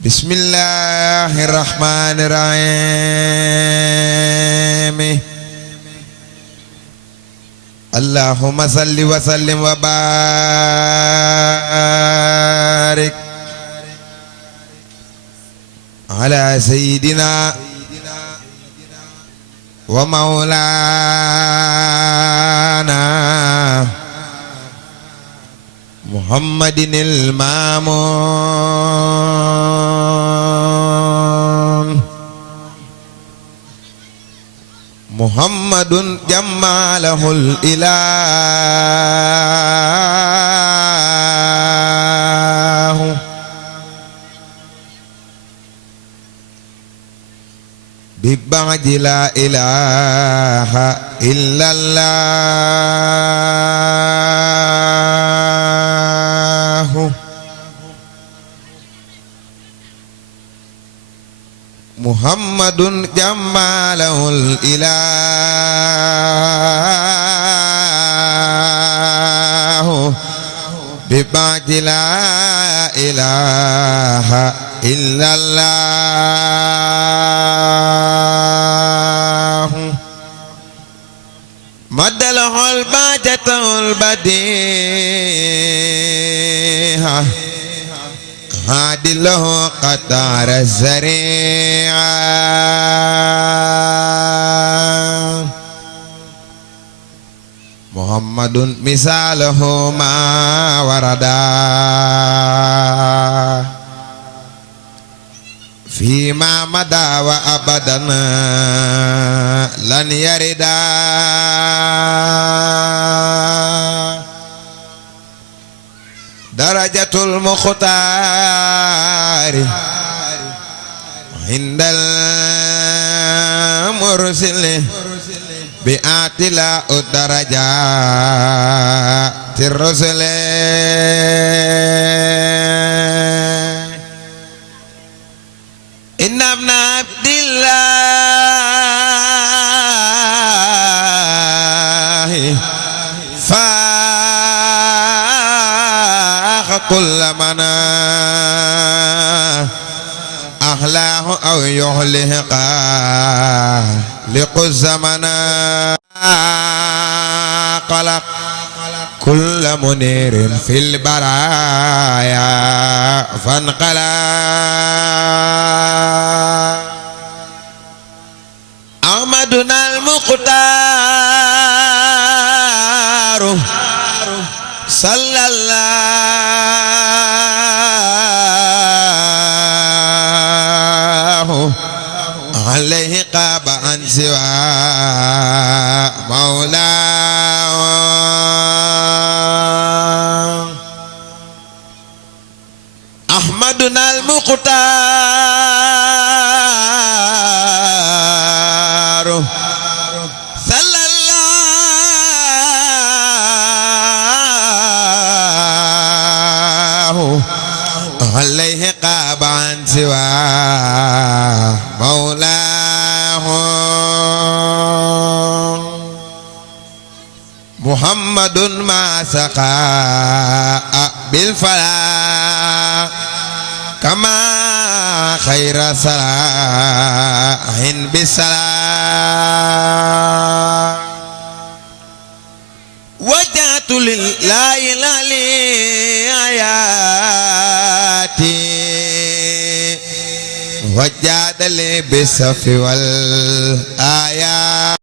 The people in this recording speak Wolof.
Bismillahirrahmanirrahim. Allahumma salli wa sallim wa barik ala sayyidina wa maulana Muhammadinil Mamun. Muhammadun jammalahul ilahu bibangji la ilaha illallah. Muhammadun jammalahul ilahu bibangji la ilaha illallah. Madalahul bajatul badiha hadilahu qatar zari'ah. Muhammadun misalahu ma warada fima mada wa abadan lan yarida. Darajatul Mukhtari indal mursili bi'atila udarajatir rusuli. Inna ibn Abdillahi kulla mana ahlahu aw yuhliqa liquz zamana qalaq kulla munirin fil baraya fanqala Ahmadunal Muqtaru sallallahu alaihi qaba an siwa maulahu. Ahmadunal Muqtaru alaihi qaban siwa maulahu. Muhammadun ma saqa bil fala kama khaira salahin bisalam wajhatu lillahi lali ayati wajadali bisafi wal ayat